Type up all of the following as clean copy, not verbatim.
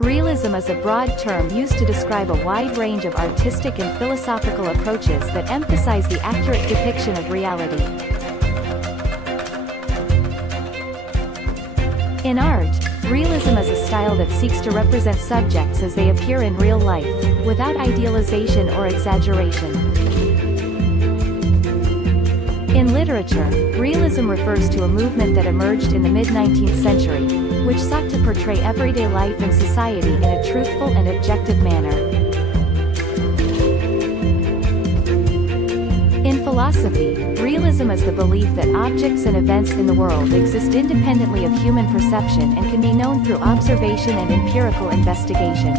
Realism is a broad term used to describe a wide range of artistic and philosophical approaches that emphasize the accurate depiction of reality. In art, realism is a style that seeks to represent subjects as they appear in real life, without idealization or exaggeration. In literature, realism refers to a movement that emerged in the mid-19th century, which sought to portray everyday life and society in a truthful and objective manner. In philosophy, realism is the belief that objects and events in the world exist independently of human perception and can be known through observation and empirical investigation.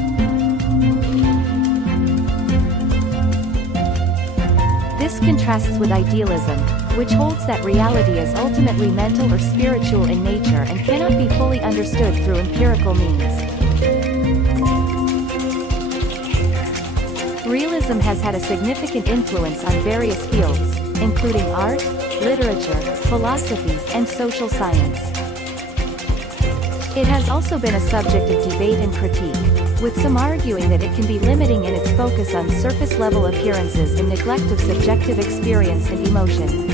This contrasts with idealism, which holds that reality is ultimately mental or spiritual in nature and cannot be fully understood through empirical means. Realism has had a significant influence on various fields, including art, literature, philosophy, and social science. It has also been a subject of debate and critique, with some arguing that it can be limiting in its focus on surface-level appearances and neglect of subjective experience and emotion.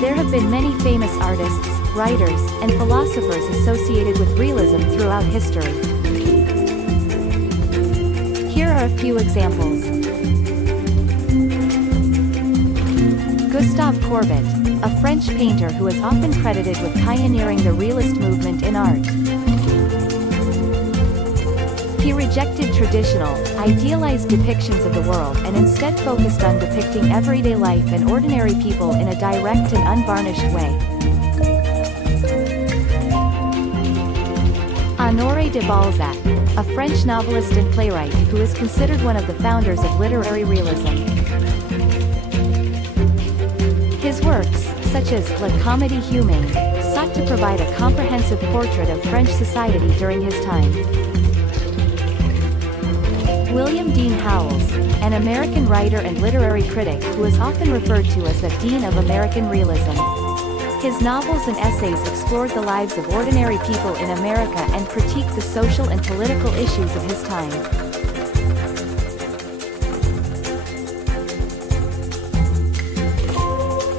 There have been many famous artists, writers, and philosophers associated with realism throughout history. Here are a few examples. Gustave Courbet, a French painter who is often credited with pioneering the realist movement in art. He rejected traditional, idealized depictions of the world and instead focused on depicting everyday life and ordinary people in a direct and unvarnished way. Honoré de Balzac, a French novelist and playwright who is considered one of the founders of literary realism. His works, such as La Comédie Humaine, sought to provide a comprehensive portrait of French society during his time. William Dean Howells, an American writer and literary critic who is often referred to as the Dean of American Realism. His novels and essays explored the lives of ordinary people in America and critiqued the social and political issues of his time.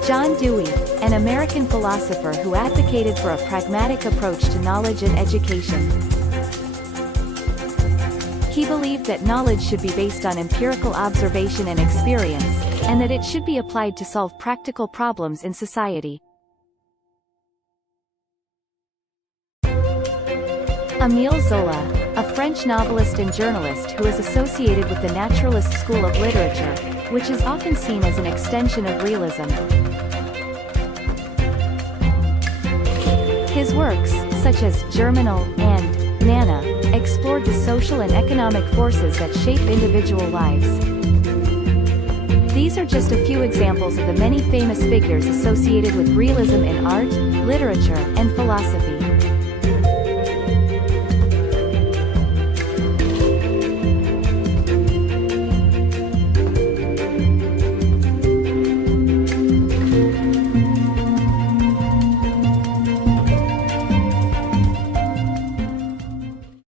John Dewey, an American philosopher who advocated for a pragmatic approach to knowledge and education. He believed that knowledge should be based on empirical observation and experience, and that it should be applied to solve practical problems in society. Émile Zola, a French novelist and journalist who is associated with the naturalist school of literature, which is often seen as an extension of realism. His works, such as Germinal and Nana, explored the social and economic forces that shape individual lives. These are just a few examples of the many famous figures associated with realism in art, literature, and philosophy.